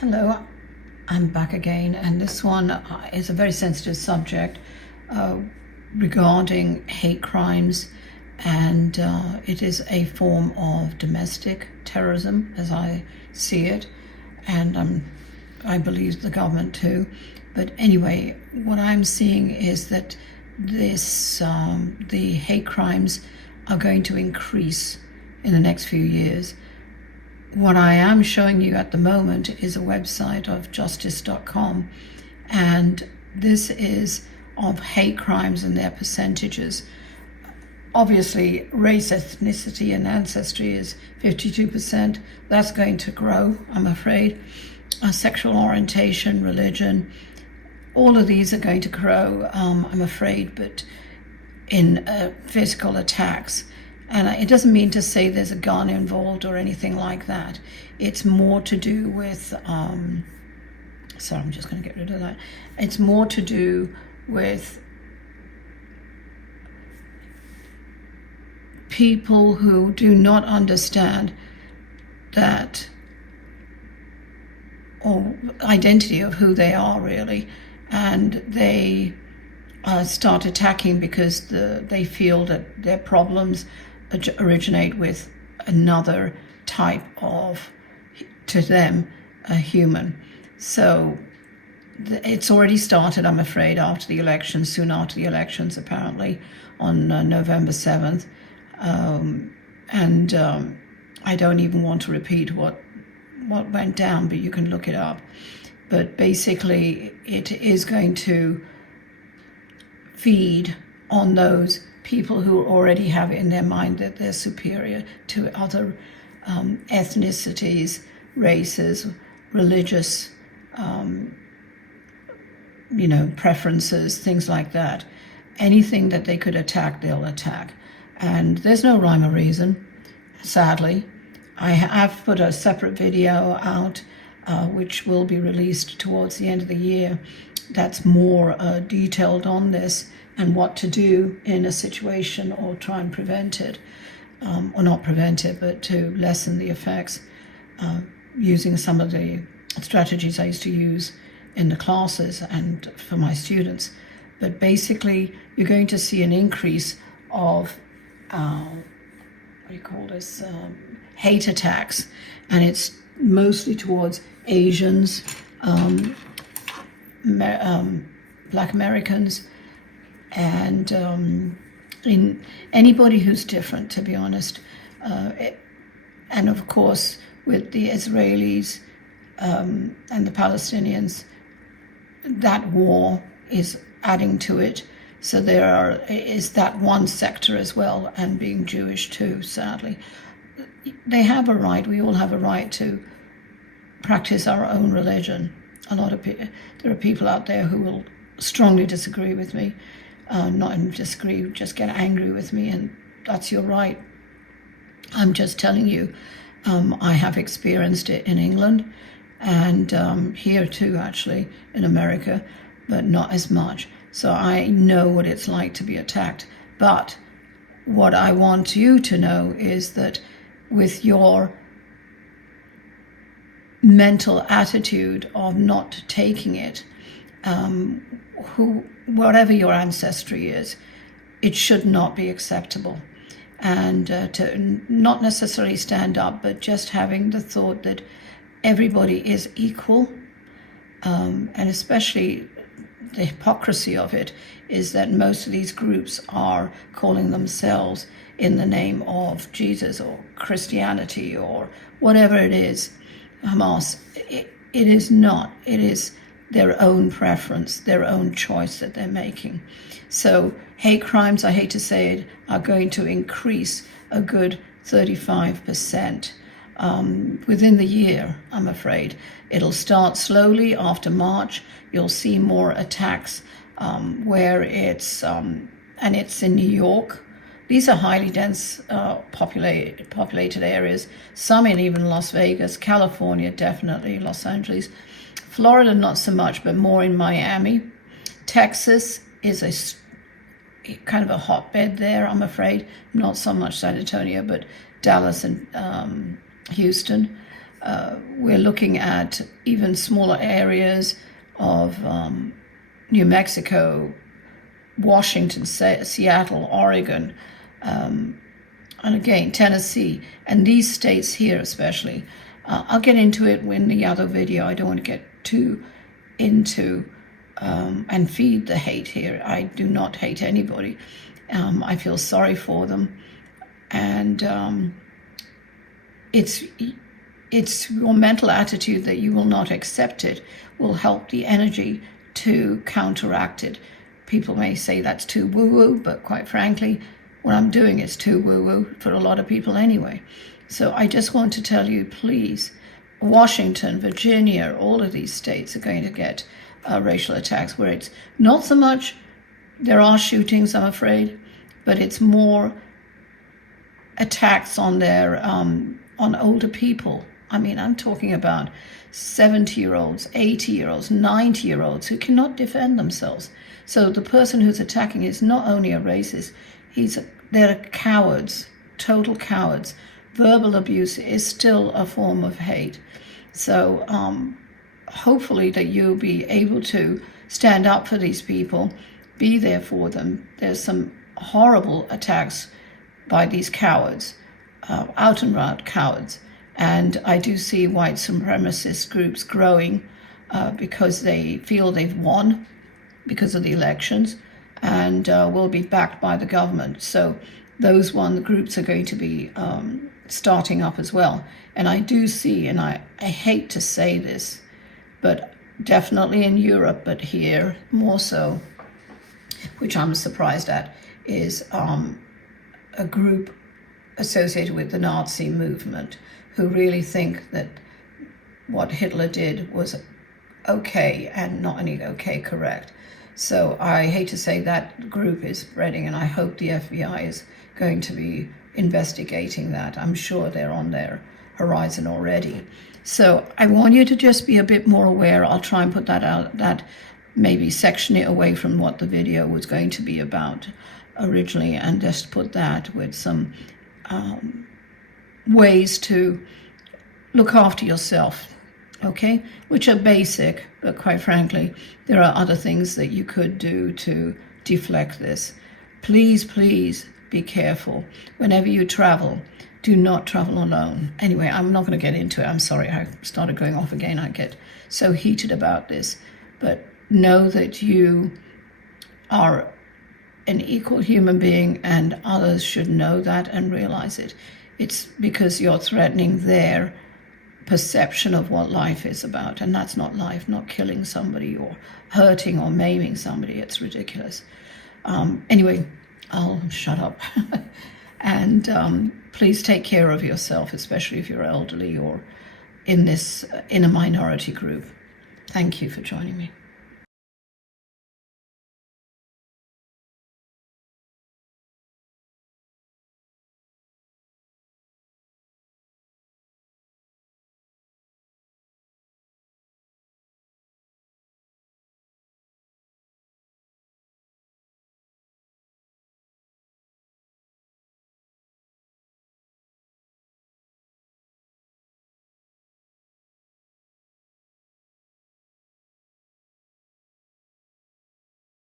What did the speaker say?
Hello, I'm back again, and this one is a very sensitive subject regarding hate crimes, and it is a form of domestic terrorism as I see it, and I believe the government too. But anyway, what I'm seeing is that the hate crimes are going to increase in the next few years. What I am showing you at the moment is a website of justice.com, and this is of hate crimes and their percentages. Obviously, race, ethnicity, and ancestry is 52%. That's going to grow, I'm afraid. Sexual orientation, religion, all of these are going to grow, I'm afraid, but in physical attacks. And it doesn't mean to say there's a gun involved or anything like that. It's more to do with, sorry, I'm just going to get rid of that. It's more to do with people who do not understand that, or identity of who they are really, and they start attacking because they feel that their problems originate with another type of, to them, a human. So it's already started, I'm afraid, after the elections, soon after the elections, apparently, on November 7th. I don't even want to repeat what went down, but you can look it up. But basically, it is going to feed on those people who already have in their mind that they're superior to other ethnicities, races, religious, preferences, things like that. Anything that they could attack, they'll attack. And there's no rhyme or reason, sadly. I have put a separate video out, which will be released towards the end of the year, that's more detailed on this and what to do in a situation or try and prevent it, or not prevent it, but to lessen the effects using some of the strategies I used to use in the classes and for my students. But basically, you're going to see an increase of, hate attacks, and it's mostly towards Asians, Black Americans, and in anybody who's different, to be honest. And of course, with the Israelis and the Palestinians, that war is adding to it. So there is that one sector as well, and being Jewish too, sadly. They have a right, we all have a right to practice our own religion. There are people out there who will strongly disagree with me, not even disagree, just get angry with me, and that's your right. I'm just telling you, I have experienced it in England and here too, actually, in America, but not as much. So I know what it's like to be attacked. But what I want you to know is that with your mental attitude of not taking it, whatever your ancestry is, it should not be acceptable. And to not necessarily stand up, but just having the thought that everybody is equal, and especially the hypocrisy of it is that most of these groups are calling themselves in the name of Jesus or Christianity or whatever it is, Hamas. It is not. It is their own preference, their own choice that they're making. So hate crimes, I hate to say it, are going to increase a good 35% within the year, I'm afraid. It'll start slowly after March. You'll see more attacks where it's, and it's in New York. These are highly dense, populated areas, some in even Las Vegas, California, definitely, Los Angeles. Florida, not so much, but more in Miami. Texas is a kind of a hotbed there, I'm afraid. Not so much San Antonio, but Dallas and Houston. we're looking at even smaller areas of New Mexico, Washington, Seattle, Oregon, and again, Tennessee, and these states here especially. I'll get into it in the other video. I don't want to get too into and feed the hate here. I do not hate anybody. I feel sorry for them. And it's your mental attitude that you will not accept it will help the energy to counteract it. People may say that's too woo-woo, but quite frankly, what I'm doing is too woo-woo for a lot of people anyway. So I just want to tell you, please, Washington, Virginia, all of these states are going to get racial attacks where it's not so much, there are shootings, I'm afraid, but it's more attacks on their, on older people. I mean, I'm talking about 70-year-olds, 80-year-olds, 90-year-olds who cannot defend themselves. So the person who's attacking is not only a racist, they're cowards, total cowards. Verbal abuse is still a form of hate. So hopefully that you'll be able to stand up for these people, be there for them. There's some horrible attacks by these cowards, out and out cowards. And I do see white supremacist groups growing because they feel they've won because of the elections and will be backed by the government. So those groups are going to be starting up as well. And I do see, and I hate to say this, but definitely in Europe, but here more so, which I'm surprised at, is a group associated with the Nazi movement who really think that what Hitler did was okay and not only okay, correct. So I hate to say that group is spreading, and I hope the FBI is going to be investigating that. I'm sure they're on their horizon already. So I want you to just be a bit more aware. I'll try and put that out, that maybe section it away from what the video was going to be about originally, and just put that with some ways to look after yourself, okay? Which are basic, but quite frankly, there are other things that you could do to deflect this. Please, please be careful. Whenever you travel, do not travel alone. Anyway, I'm not going to get into it. I'm sorry, I started going off again. I get so heated about this. But know that you are an equal human being, and others should know that and realize it. It's because you're threatening their perception of what life is about, and that's not life, not killing somebody or hurting or maiming somebody. It's ridiculous. Anyway, I'll shut up. And please take care of yourself, especially if you're elderly or in a minority group. Thank you for joining me.